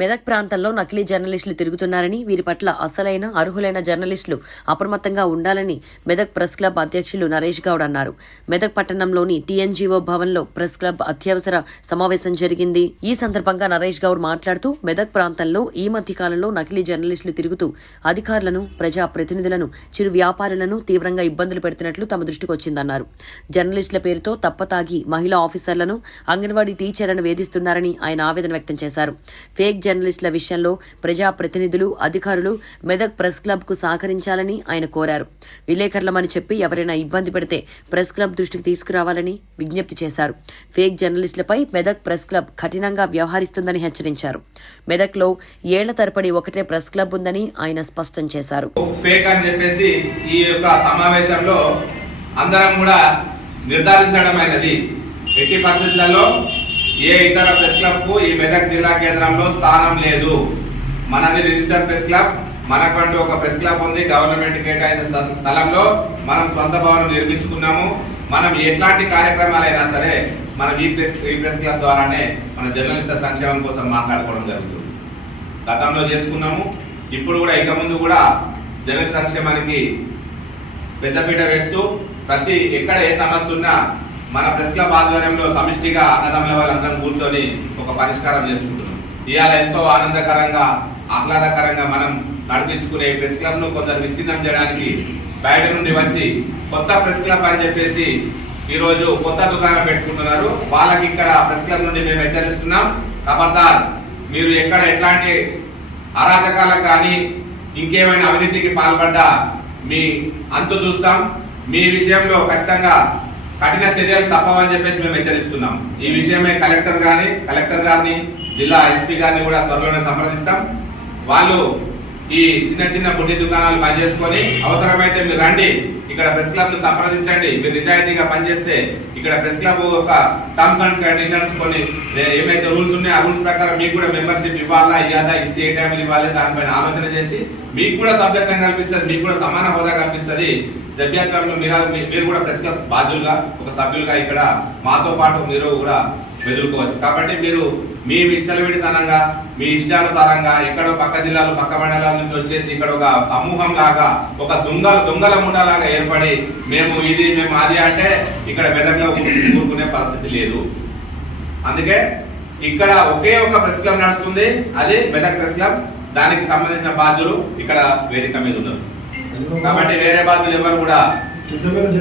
మెదక్ ప్రాంతంలో నకిలీ జర్నలిస్టులు తిరుగుతున్నారని వీరి పట్ల అసలైన అర్హులైన జర్నలిస్టులు అప్రమత్తంగా ఉండాలని మెదక్ ప్రెస్ క్లబ్ అధ్యక్షులు నరేష్ గౌడ్ అన్నారు. మెదక్ పట్టణంలోని టీఎన్జీఓ భవన్లో ప్రెస్ క్లబ్ అత్యవసర సమావేశం జరిగింది. ఈ సందర్భంగా నరేష్ గౌడ్ మాట్లాడుతూ మెదక్ ప్రాంతంలో ఈ మధ్య కాలంలో నకిలీ జర్నలిస్టులు తిరుగుతూ అధికారులను ప్రజా ప్రతినిధులను చిరు వ్యాపారులను తీవ్రంగా ఇబ్బందులు పెడుతున్నట్లు తమ దృష్టికి వచ్చిందన్నారు. జర్నలిస్టుల పేరుతో తప్పతాగి మహిళా ఆఫీసర్లను అంగన్వాడీ టీచర్లను వేధిస్తున్నారని ఆయన ఆవేదన వ్యక్తం చేశారు. ఫేక్ జర్నలిస్టుల విషయంలో ప్రజా ప్రతినిధులు అధికారులు మెదక్ ప్రెస్ క్లబ్కు సహకరించాలని ఆయన కోరారు. విలేకరులమని చెప్పి ఎవరైనా ఇబ్బంది పెడితే ప్రెస్ క్లబ్ దృష్టికి తీసుకురావాలని విజ్ఞప్తి చేశారు. ఫేక్ జర్నలిస్టులపై మెదక్ ప్రెస్ క్లబ్ కఠినంగా వ్యవహరిస్తుందని హెచ్చరించారు. మెదక్లో ఏళ్ళ తరబడి ఒకటే ప్రెస్ క్లబ్ ఉందని ఆయన స్పష్టం చేశారు. ఫేక్ అని చెప్పేసి ఈ యొక్క సమావేశంలో అందరం కూడా నిర్ధారించడమైనది. ఎట్టి పరిస్థితులలో ఏ ఇతర ప్రెస్ క్లబ్కు ఈ మెదక్ జిల్లా కేంద్రంలో స్థానం లేదు? మనది రిజిస్టర్ ప్రెస్ క్లబ్ మనకంటూ ఒక ప్రెస్ క్లబ్ ఉంది గవర్నమెంట్ కేటాయించిన స్థలంలో మనం స్వంత భవనం నిర్మించుకున్నాము. మనం ఎట్లాంటి కార్యక్రమాలైనా సరే మనం ఈ ప్రెస్ ఈ ప్రెస్ క్లబ్ ద్వారానే మన జర్నలిస్టుల సంక్షేమం కోసం మాట్లాడుకోవడం జరుగుతుంది. గతంలో చేసుకున్నాము. ఇప్పుడు కూడా ఇక ముందు కూడా జర్నలిస్ట్ సంక్షేమానికి పెద్దపీట వేస్తూ ప్రతి ఎక్కడ ఏ సమస్య ఉన్నా మన ప్రెస్ క్లబ్ ఆధ్వర్యంలో సమిష్టిగా అన్నదమ్ముల వాళ్ళందరం కూర్చొని ఒక పరిష్కారం చేసుకుంటున్నాం. ఇవాళ ఎంతో ఆనందకరంగా ఆహ్లాదకరంగా మనం నడిపించుకునే ప్రెస్ క్లబ్ను కొందరు విచ్ఛిన్నం చేయడానికి బయట నుండి వచ్చి కొత్త ప్రెస్ క్లబ్ అని చెప్పేసి ఈరోజు కొత్త దుకాణం పెట్టుకుంటున్నారు. వాళ్ళకి ఇక్కడ ప్రెస్ క్లబ్ నుండి మేము హెచ్చరిస్తున్నాం. ఖబర్దార్ మీరు ఎక్కడ ఎట్లాంటి అరాచకాలకు కానీ ఇంకేమైనా అవినీతికి పాల్పడ్డా మీ అంతు చూస్తాం. మీ విషయంలో ఖచ్చితంగా కఠిన చర్యలు తప్పవని చెప్పేసి మేము హెచ్చరిస్తున్నాం. ఈ విషయమే కలెక్టర్ గారిని కలెక్టర్ గారిని జిల్లా ఎస్పీ గారిని కూడా త్వరలోనే సంప్రదిస్తాం. వాళ్ళు ఈ చిన్న చిన్న బుడ్డి దుకాణాలు బంద్ చేసుకొని అవసరమైతే మీరు రండి. ఇక్కడ ప్రెస్ క్లబ్ను సంప్రదించండి. మీరు నిజాయితీగా పనిచేస్తే ఇక్కడ ప్రెస్ క్లబ్ ఒక టర్మ్స్ అండ్ కండిషన్స్ కొన్ని ఏమైతే రూల్స్ ఉన్నాయో ఆ రూల్స్ ప్రకారం మీకు కూడా మెంబర్షిప్ ఇవ్వాలా ఇవ్వాలా ఇస్తే ఏ టైంలో ఇవ్వాలి దానిపైన ఆలోచన చేసి మీకు కూడా సభ్యత్వం కల్పిస్తుంది మీకు కూడా సమాన హోదా కల్పిస్తుంది. సభ్యత్వంలో మీరు మీరు కూడా ప్రెస్ క్లబ్ బాధ్యులుగా ఒక సభ్యులుగా ఇక్కడ మాతో పాటు మీరు కూడా వెదులుకోవచ్చు. కాబట్టి మీరు మీ విచ్చలవిడితనంగా మీ ఇష్టానుసారంగా ఎక్కడో పక్క జిల్లాలు పక్క మండలాల నుంచి వచ్చేసి ఇక్కడ ఒక సమూహం లాగా ఒక దొంగల దొంగల ముఠా లాగా ఏర్పడి మేము ఇది మేము అది అంటే ఇక్కడ మెదక్లో ఊరు- ఊరుకునే పరిస్థితి లేదు. అందుకే ఇక్కడ ఒకే ఒక ప్రెస్ క్లబ్ నడుస్తుంది. అది మెదక్ ప్రెస్ క్లబ్. దానికి సంబంధించిన బాధ్యులు ఇక్కడ వేదిక మీద ఉన్నారు. కాబట్టి వేరే బాధ్యులు ఎవరు కూడా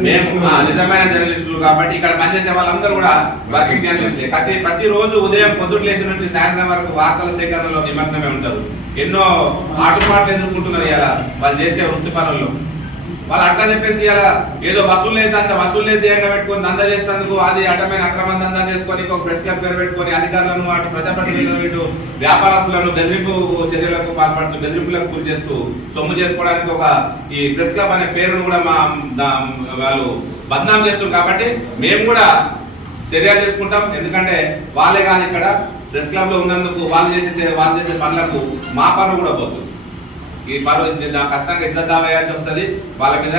మేము నిజమైన జర్నలిస్టులు కాబట్టి ఇక్కడ పనిచేసే వాళ్ళందరూ కూడా వర్కింగ్ జర్నలిస్టులే. ప్రతి ప్రతి రోజు ఉదయం లేచి నుంచి సాయంత్రం వరకు వార్తల సేకరణలో నిమగ్నమే ఉంటారు. ఎన్నో ఆటుపాట్లు ఎదుర్కొంటున్నారు ఇలా వాళ్ళు చేసే వృత్తి పనుల్లో. వాళ్ళు అట్లా చెప్పేసి ఇలా ఏదో వసూలు లేదు అంత వసూలు లేదు ధ్యేయంగా పెట్టుకొని దందా చేసేందుకు అది అడ్డమైన అక్రమ దందా చేసుకొని ఒక ప్రెస్ క్లబ్ పేరు పెట్టుకొని అధికారులను అటు ప్రజాప్రతినిధులను ఇటు వ్యాపారస్తులను బెదిరింపు చర్యలకు పాల్పడుతూ బెదిరింపులకు గురి చేస్తూ సొమ్ము చేసుకోవడానికి ఒక ఈ ప్రెస్ క్లబ్ అనే పేరును కూడా మా వాళ్ళు బద్నాం చేస్తారు కాబట్టి మేము కూడా చర్య తీసుకుంటాం. ఎందుకంటే వాళ్ళే కాదు ఇక్కడ ప్రెస్ క్లబ్లో ఉన్నందుకు వాళ్ళు చేసే వాళ్ళు చేసే పనులకు మా పనులు కూడా పోతుంది. ఈ పనులు దా- ఖచ్చితంగా ఇజ్జత్ వేయాల్సి వస్తుంది. వాళ్ళ మీద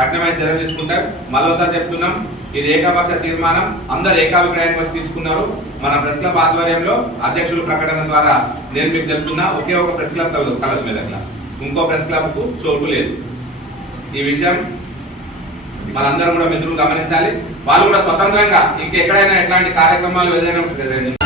కఠినమైన చర్యలు తీసుకుంటాం మరోసారి చెప్తున్నాం ఇది ఏకపక్ష తీర్మానం. అందరు ఏకాభిప్రాయం వచ్చి తీసుకున్నారు. మన ప్రెస్ క్లబ్ ఆధ్వర్యంలో అధ్యక్షుల ప్రకటన ద్వారా నేను మీకు తెలుపుతున్నా ఒకే ఒక ప్రెస్ క్లబ్ కలదు కలదు మీద ఇంకో ప్రెస్ క్లబ్కు చోటు లేదు. ఈ విషయం మనందరం కూడా మిత్రులు గమనించాలి. వాళ్ళు కూడా స్వతంత్రంగా ఇంకెక్కడైనా ఎట్లాంటి కార్యక్రమాలు ఏదైనా